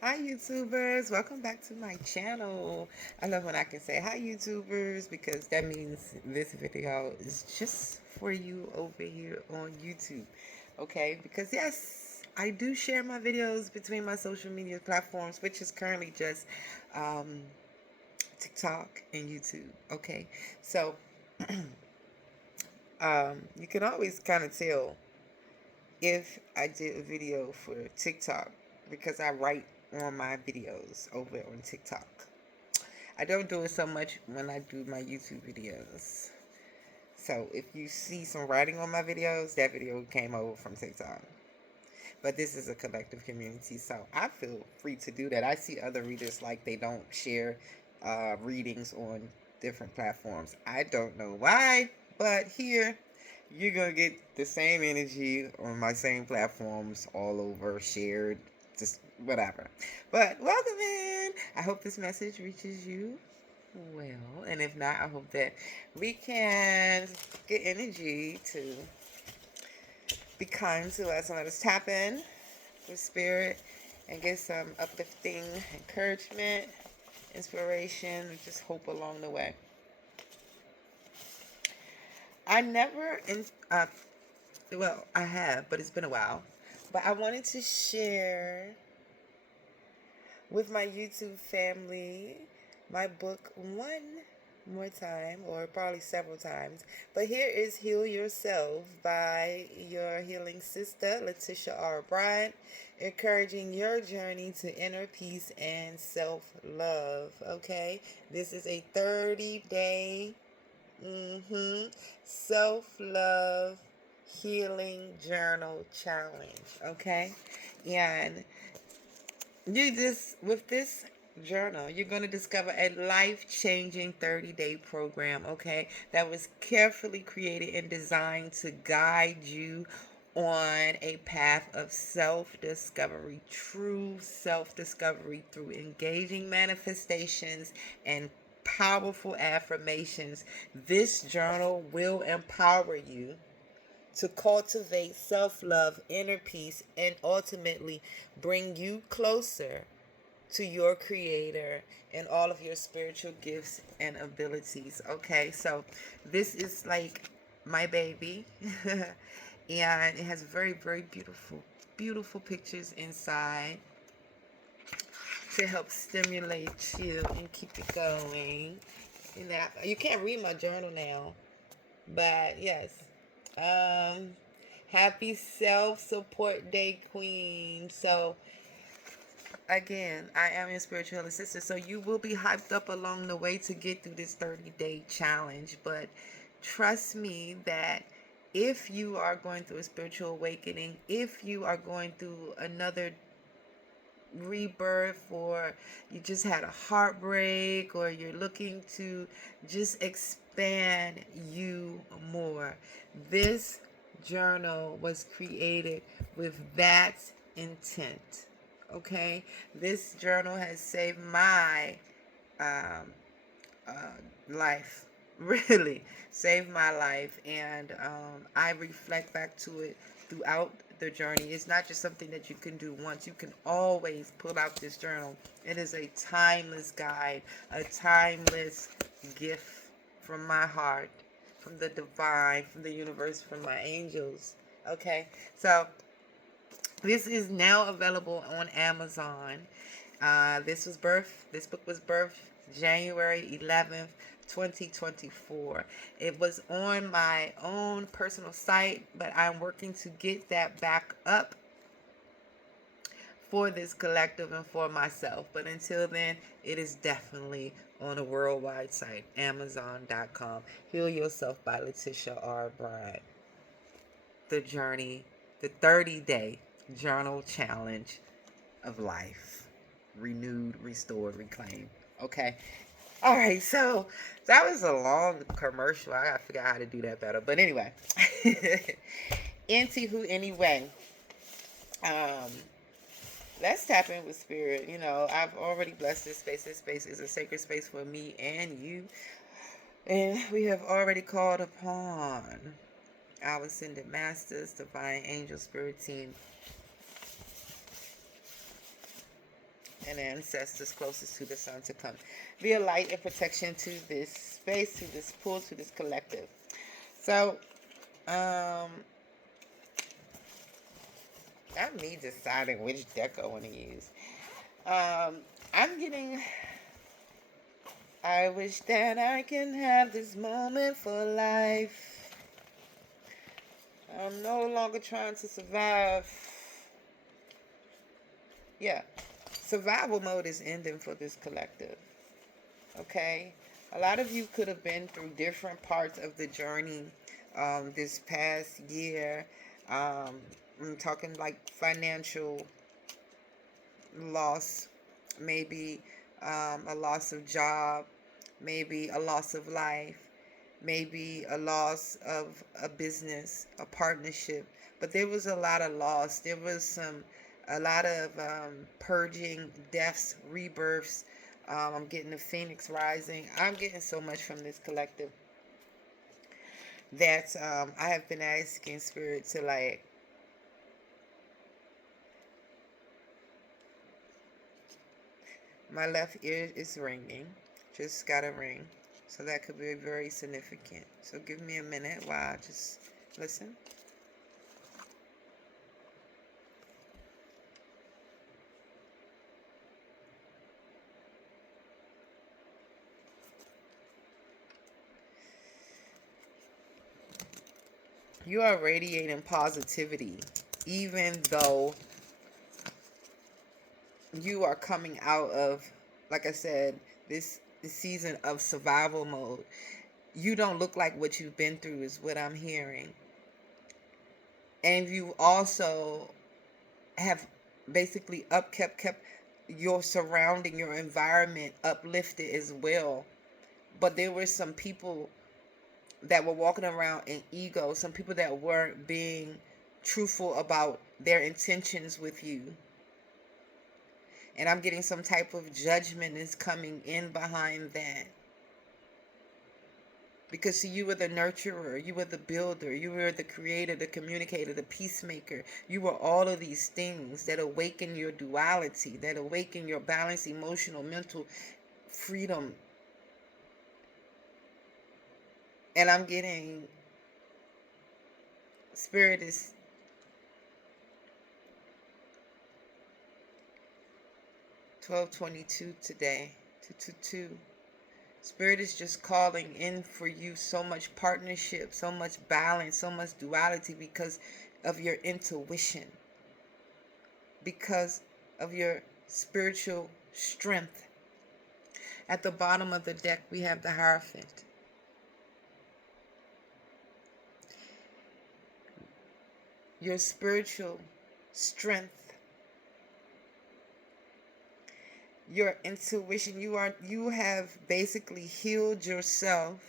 Hi YouTubers, welcome back to my channel. I love when I can say hi YouTubers because that means this video is just for you over here on YouTube. Okay, because yes, I do share my videos between my social media platforms, which is currently just um, TikTok and YouTube. Okay, so you can always kind of tell if I did a video for TikTok because I write on my videos over on TikTok. I don't do it so much when I do my YouTube videos. So if you see some writing on my videos, that video came over from TikTok. But this is a collective community, so I feel free to do that. I see other readers like they don't share readings on different platforms. I don't know why, but here you're gonna get the same energy on my same platforms all over, shared, just whatever. But welcome in. I hope this message reaches you well, and if not, I hope that we can get energy to be kind to us and let us tap in with spirit and get some uplifting encouragement, inspiration, and just hope along the way. I never, well, I have, but it's been a while. But I wanted to share with my YouTube family my book one more time, or probably several times. But here is Heal Yourself by your healing sister, Letitia R. Bryant, encouraging your journey to inner peace and self-love. Okay, this is a 30-day self-love healing journal challenge. Okay, and with this journal, you're going to discover a life-changing 30-day program, okay, that was carefully created and designed to guide you on a path of self-discovery, true self-discovery through engaging manifestations and powerful affirmations. This journal will empower you to cultivate self love, inner peace, and ultimately bring you closer to your creator and all of your spiritual gifts and abilities. Okay, so this is like my baby, and it has very, very beautiful, beautiful pictures inside to help stimulate you and keep it going. You can't read my journal now, but yes. Um, Happy Self Support Day, Queen. So, again, I am your spiritual assistant. So, you will be hyped up along the way to get through this 30-day challenge. But trust me that if you are going through a spiritual awakening, if you are going through another rebirth, or you just had a heartbreak, or you're looking to just expand you more, this journal was created with that intent. Okay, this journal has saved my um, uh, life, really saved my life, and I reflect back to it throughout the journey. It's not just something that you can do once. You can always pull out this journal. It is a timeless guide, a timeless gift from my heart, from the divine, from the universe, from my angels. Okay, so this is now available on Amazon. This book was birthed January 11th, 2024. It was on my own personal site, but I'm working to get that back up for this collective and for myself. But until then, it is definitely on a worldwide site, Amazon.com. Heal Yourself by Letitia R. Bryant. The journey, the 30-day journal challenge of life. Renewed, restored, reclaimed. Okay. All right. So that was a long commercial. I gotta figure out how to do that better. But anyway, anyway, um, let's tap in with spirit. I've already blessed this space. This space is a sacred space for me and you, and we have already called upon our ascended masters, divine angel, spirit team, and ancestors closest to the sun to come. Be a light and protection to this space, to this pool, to this collective. So, I'm me deciding which deck I want to use. I'm getting, I wish that I can have this moment for life. I'm no longer trying to survive. Yeah. Survival mode is ending for this collective. Okay? A lot of you could have been through different parts of the journey this past year. I'm talking like financial loss, maybe a loss of job, maybe a loss of life, maybe a loss of a business, a partnership. But there was a lot of loss. There was a lot of purging, deaths, rebirths. I'm getting the phoenix rising. I'm getting so much from this collective that I have been asking spirit to like, my left ear is ringing. Just got a ring. So that could be very significant. So give me a minute while I just listen. You are radiating positivity, even though you are coming out of, like I said, this season of survival mode. You don't look like what you've been through is what I'm hearing. And you also have basically kept your surrounding, your environment uplifted as well. But there were some people that were walking around in ego, some people that weren't being truthful about their intentions with you. And I'm getting some type of judgment is coming in behind that. Because see, you were the nurturer, you were the builder, you were the creator, the communicator, the peacemaker. You were all of these things that awaken your duality, that awaken your balance, emotional, mental freedom. And I'm getting, spirit is $12.22 today, 222. Spirit is just calling in for you so much partnership, so much balance, so much duality because of your intuition, because of your spiritual strength. At the bottom of the deck, we have the Hierophant. Your spiritual strength, your intuition, you have basically healed yourself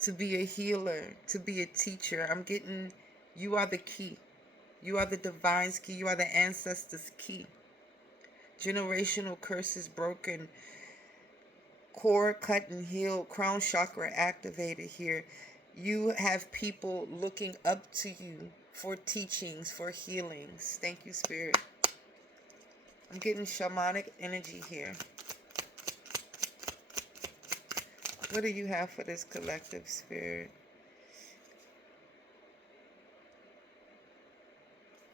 to be a healer, to be a teacher. I'm getting, you are the key. You are the divine's key. You are the ancestors' key. Generational curses broken, core cut and healed, crown chakra activated here. You have people looking up to you for teachings, for healings. Thank you, Spirit. I'm getting shamanic energy here. What do you have for this collective, Spirit?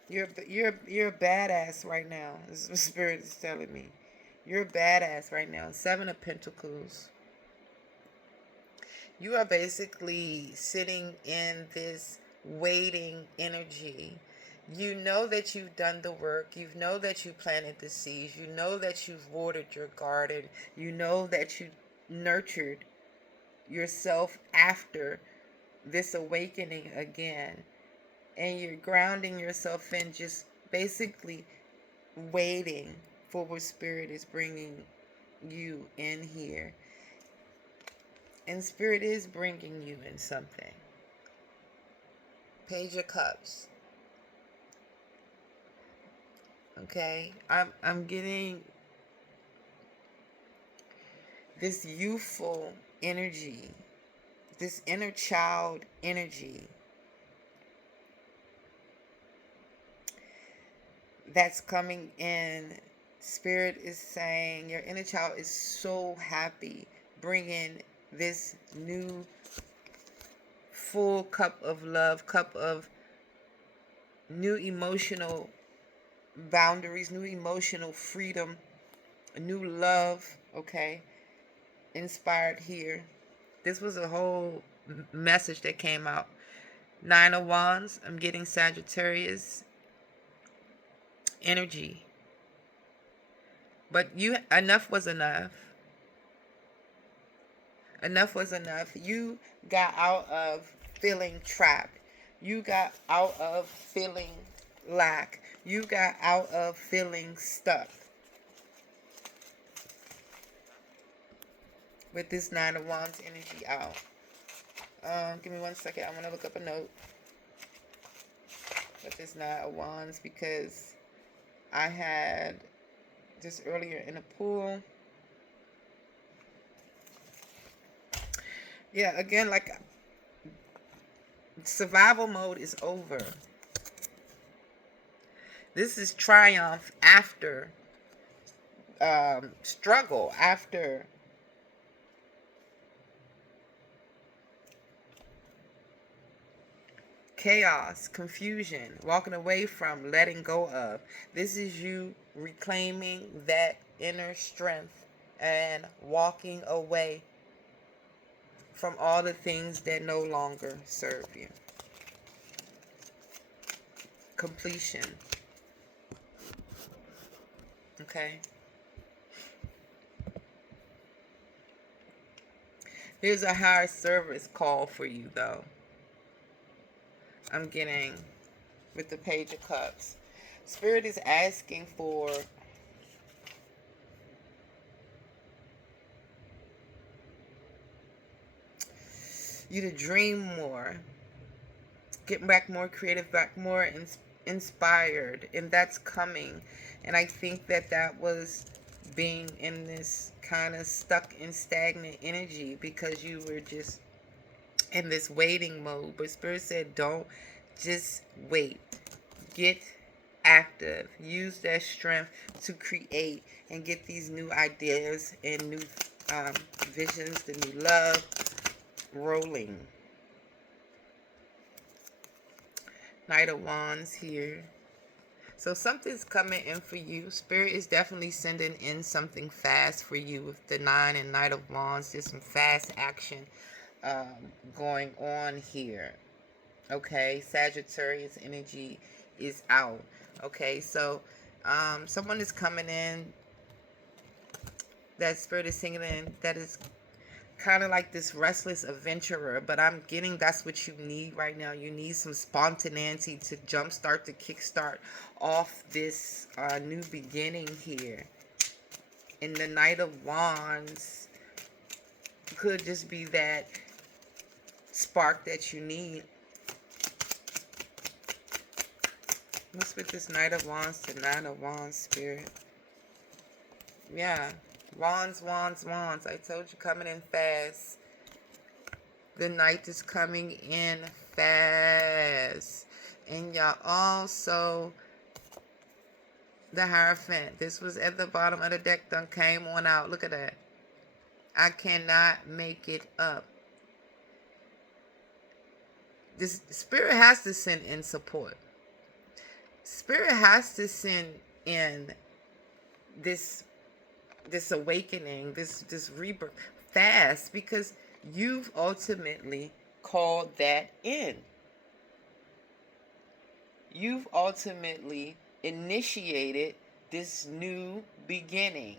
You're a badass right now. This is what Spirit is telling me. You're a badass right now. 7 of Pentacles. You are basically sitting in this waiting energy. You know that you've done the work. You know that you planted the seeds. You know that you've watered your garden. You know that you nurtured yourself after this awakening again. And you're grounding yourself in, just basically waiting for what Spirit is bringing you in here. And Spirit is bringing you in something. Page of Cups. Okay, I'm getting this youthful energy, this inner child energy. that's coming in. Spirit is saying your inner child is so happy bringing this new full cup of love, cup of new emotional boundaries, new emotional freedom, new love, okay, inspired here. This was a whole message that came out. Nine of Wands, I'm getting Sagittarius energy. But enough was enough. Enough was enough. You got out of feeling trapped. You got out of feeling lack. You got out of feeling stuck. With this Nine of Wands energy out. Give me 1 second. I'm going to look up a note with this Nine of Wands because I had just earlier in the pool. Yeah, again, like survival mode is over. This is triumph after struggle, after chaos, confusion, walking away from, letting go of. This is you reclaiming that inner strength and walking away from all the things that no longer serve you. Completion. Okay. Here's a higher service call for you, though. I'm getting with the Page of Cups. Spirit is asking for you to dream more, get back more creative, back more inspired, and that's coming. And I think that was being in this kind of stuck in stagnant energy because you were just in this waiting mode. But Spirit said, don't just wait. Get active. Use that strength to create and get these new ideas and new visions, the new love rolling. Knight of Wands here. So something's coming in for you. Spirit is definitely sending in something fast for you with the Nine and Knight of Wands. There's some fast action going on here. Okay, Sagittarius energy is out. Okay, so someone is coming in that Spirit is singing in that is kind of like this restless adventurer, but I'm getting that's what you need right now. You need some spontaneity to jumpstart, to kickstart off this new beginning here. And the Knight of Wands could just be that spark that you need. What's with this Knight of Wands to Nine of Wands, Spirit? Yeah. Wands, wands, wands. I told you, coming in fast. The Knight is coming in fast. And y'all also, the Hierophant. This was at the bottom of the deck, done came on out. Look at that. I cannot make it up. This Spirit has to send in support. Spirit has to send in this awakening, this rebirth fast, because you've ultimately called that in. You've ultimately initiated this new beginning.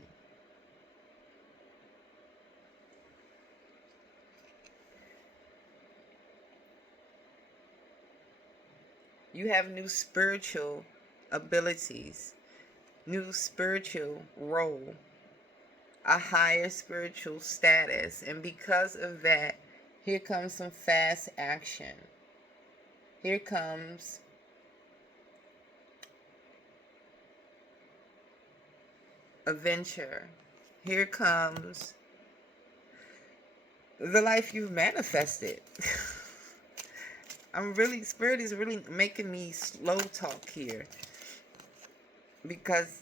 You have new spiritual abilities, new spiritual role, a higher spiritual status. And because of that, here comes some fast action. Here comes adventure. Here comes the life you've manifested. Spirit is really making me slow talk here. Because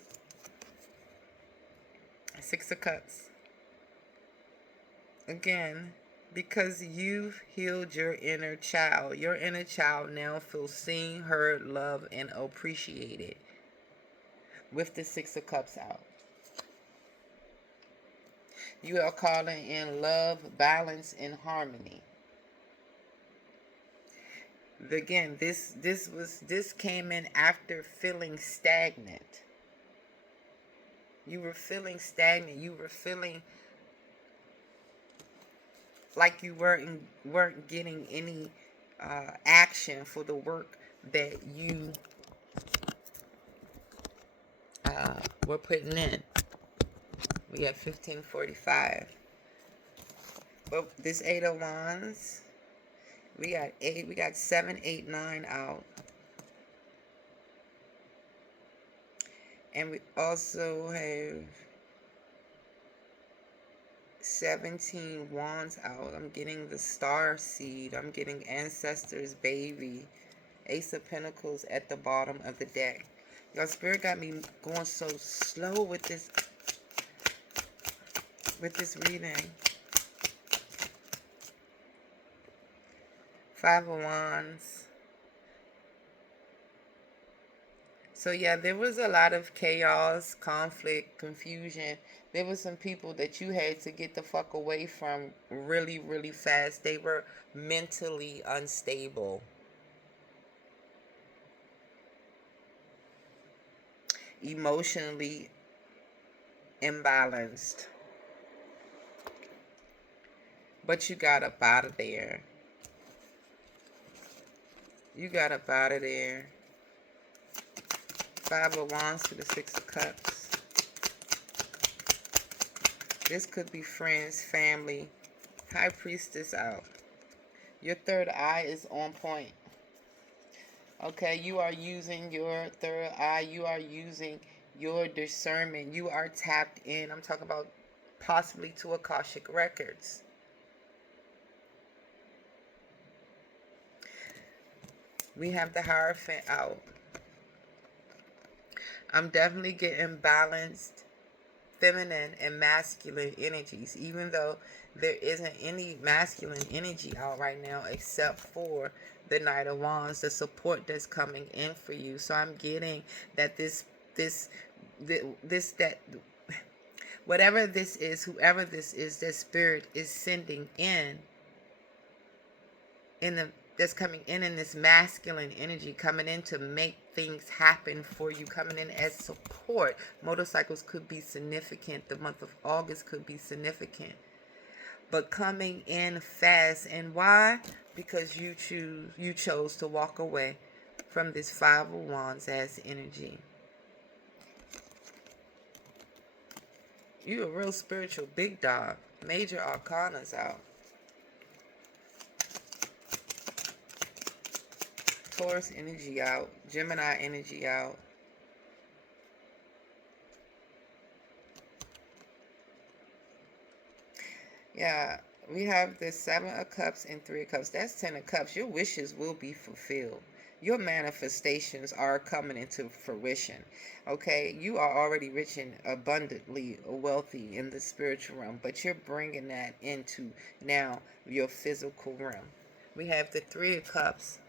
Six of Cups. Again, because you've healed your inner child. Your inner child now feels seen, heard, loved, and appreciated with the Six of Cups out. You are calling in love, balance, and harmony. Again, this came in after feeling stagnant. You were feeling stagnant. You were feeling like you weren't getting any action for the work that you were putting in. We got 1545. But this 8 of Wands, we got 7, 8, 9 out. And we also have 17 Wands out. I'm getting the Star Seed. I'm getting Ancestors Baby. Ace of Pentacles at the bottom of the deck. Y'all, Spirit got me going so slow with this reading. 5 of Wands. So yeah, there was a lot of chaos, conflict, confusion. There were some people that you had to get the fuck away from really, really fast. They were mentally unstable. Emotionally imbalanced. But you got up out of there. You got up out of there. 5 of Wands to the 6 of Cups. This could be friends, family. High Priestess out. Your third eye is on point. Okay, you are using your third eye. You are using your discernment. You are tapped in. I'm talking about possibly to Akashic records. We have the Hierophant out. I'm definitely getting balanced feminine and masculine energies, even though there isn't any masculine energy out right now except for the Knight of Wands, the support that's coming in for you. So I'm getting that that whatever this is, whoever this is, that Spirit is sending in the that's coming in this masculine energy, coming in to make things happen for you, coming in as support. Motorcycles could be significant. The month of August could be significant. But coming in fast. And why? Because you chose to walk away from this 5 of Wands as energy. You a real spiritual big dog. Major arcanas out. Taurus energy out. Gemini energy out. Yeah, we have the 7 of Cups and 3 of Cups. That's 10 of Cups. Your wishes will be fulfilled. Your manifestations are coming into fruition. Okay, you are already rich and abundantly wealthy in the spiritual realm, but you're bringing that into now your physical realm. We have the 3 of Cups.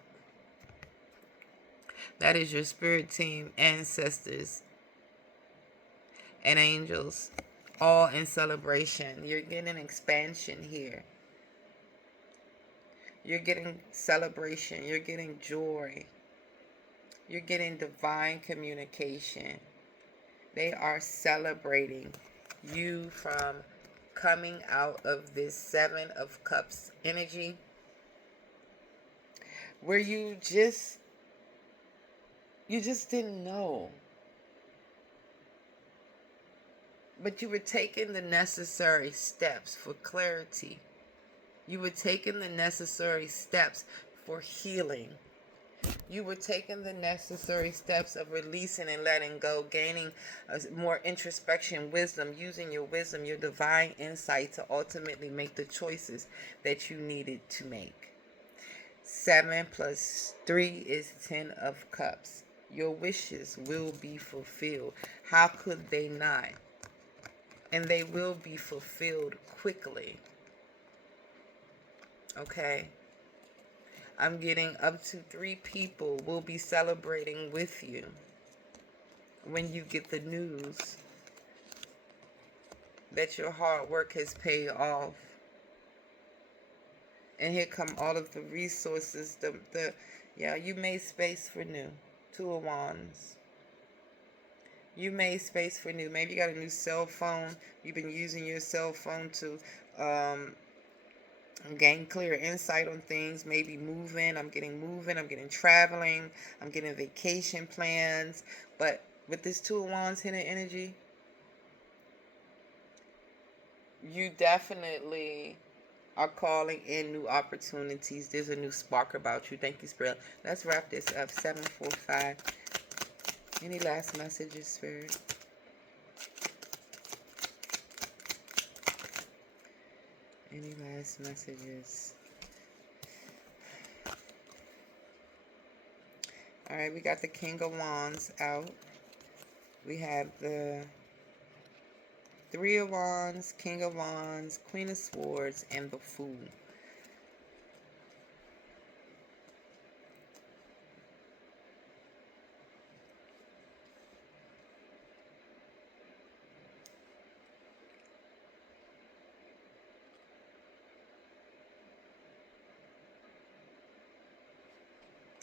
That is your spirit team, ancestors, and angels, all in celebration. You're getting expansion here. You're getting celebration. You're getting joy. You're getting divine communication. They are celebrating you from coming out of this 7 of Cups energy, where you just didn't know. But you were taking the necessary steps for clarity. You were taking the necessary steps for healing. You were taking the necessary steps of releasing and letting go, gaining more introspection, wisdom, using your wisdom, your divine insight to ultimately make the choices that you needed to make. 7 plus 3 is 10 of Cups. Your wishes will be fulfilled. How could they not? And they will be fulfilled quickly. Okay? I'm getting up to 3 people will be celebrating with you when you get the news that your hard work has paid off. And here come all of the resources. Yeah, you made space for new. 2 of Wands. You made space for new. Maybe you got a new cell phone. You've been using your cell phone to gain clear insight on things. Maybe moving. I'm getting traveling. I'm getting vacation plans. But with this 2 of Wands hidden energy, you definitely are calling in new opportunities. There's a new spark about you. Thank you, Spirit. Let's wrap this up. 745. Any last messages, Spirit? Any last messages? All right, we got the King of Wands out. We have the 3 of Wands, King of Wands, Queen of Swords, and the Fool.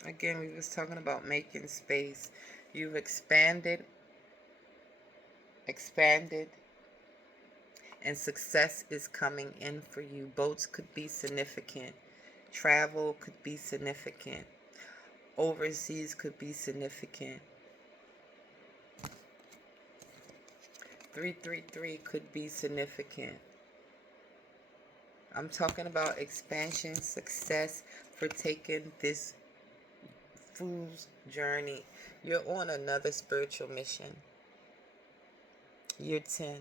Again, we was talking about making space. You've expanded, and success is coming in for you. Boats could be significant. Travel could be significant. Overseas could be significant. 333 could be significant. I'm talking about expansion, success for taking this fool's journey. You're on another spiritual mission. You're 10.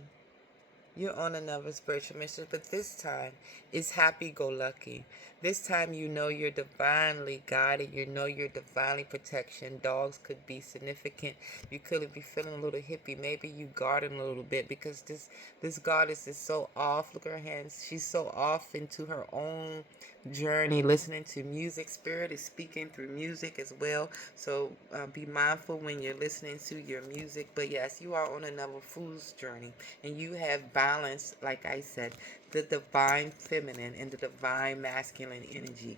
You're on another spiritual mission, but this time it's happy-go-lucky. This time you know you're divinely guided. You know you're divinely protection. Dogs could be significant. You could be feeling a little hippie. Maybe you garden a little bit because this goddess is so off. Look at her hands. She's so off into her own journey, listening to music. Spirit is speaking through music as well. So be mindful when you're listening to your music. But yes, you are on another fool's journey. And you have balance, like I said, the divine feminine and the divine masculine energy.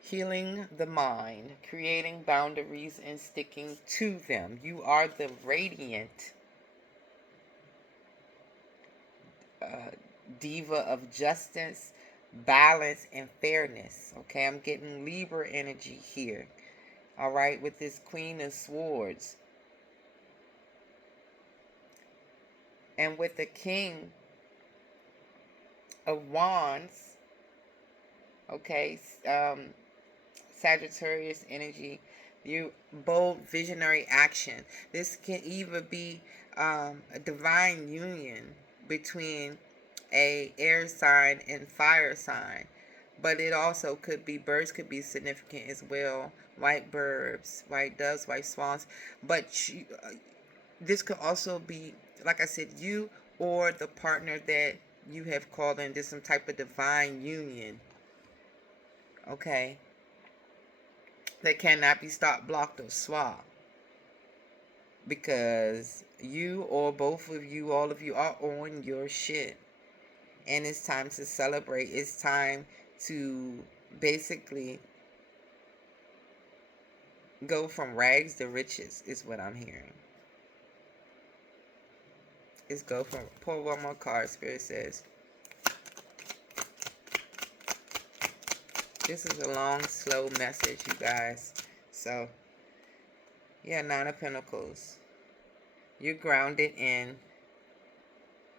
Healing the mind, creating boundaries and sticking to them. You are the radiant diva of justice, balance, and fairness. Okay, I'm getting Libra energy here. All right, with this Queen of Swords. And with the King of Wands, okay, Sagittarius energy, you bold visionary action. This can either be a divine union between a air sign and fire sign, but it also could be birds could be significant as well. White birds, white doves, white swans. But this could also be, like I said, you or the partner that you have called in. There's some type of divine union. Okay. That cannot be stopped, blocked, or swapped. Because you or both of you, all of you are on your shit. And it's time to celebrate. It's time to basically go from rags to riches is what I'm hearing. It's go from, pull one more card, Spirit says. This is a long, slow message, you guys. So, yeah, 9 of Pentacles. You're grounded in.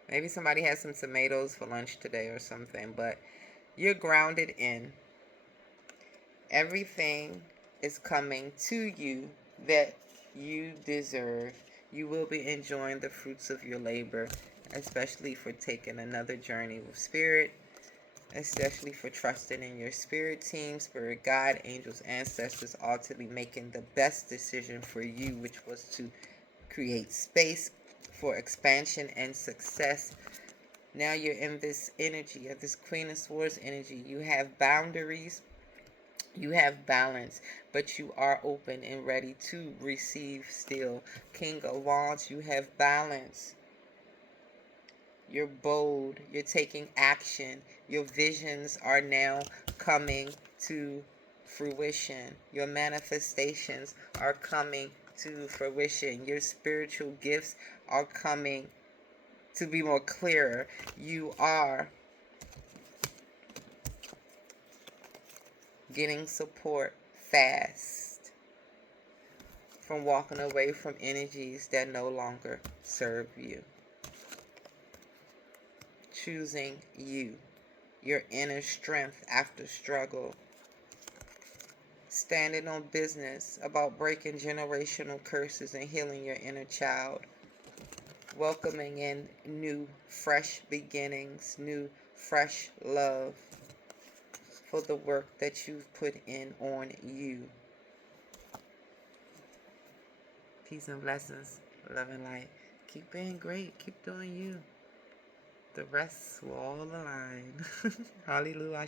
Maybe somebody had some tomatoes for lunch today or something, but you're grounded in. Everything is coming to you that you deserve. You will be enjoying the fruits of your labor, especially for taking another journey with Spirit. especially for trusting in your spirit team, spirit guide, angels, ancestors, ultimately making the best decision for you, which was to create space for expansion and success. Now you're in this energy of this Queen of Swords energy. You have boundaries, you have balance, but you are open and ready to receive still. King of Wands, you have balance. You're bold. You're taking action. Your visions are now coming to fruition. Your manifestations are coming to fruition. Your spiritual gifts are coming to be more clearer. You are getting support fast from walking away from energies that no longer serve you. Choosing you, your inner strength after struggle. Standing on business about breaking generational curses and healing your inner child. Welcoming in new, fresh beginnings, new, fresh love for the work that you've put in on you. Peace and blessings, love and light. Keep being great. Keep doing you. The rest will all align. Hallelujah.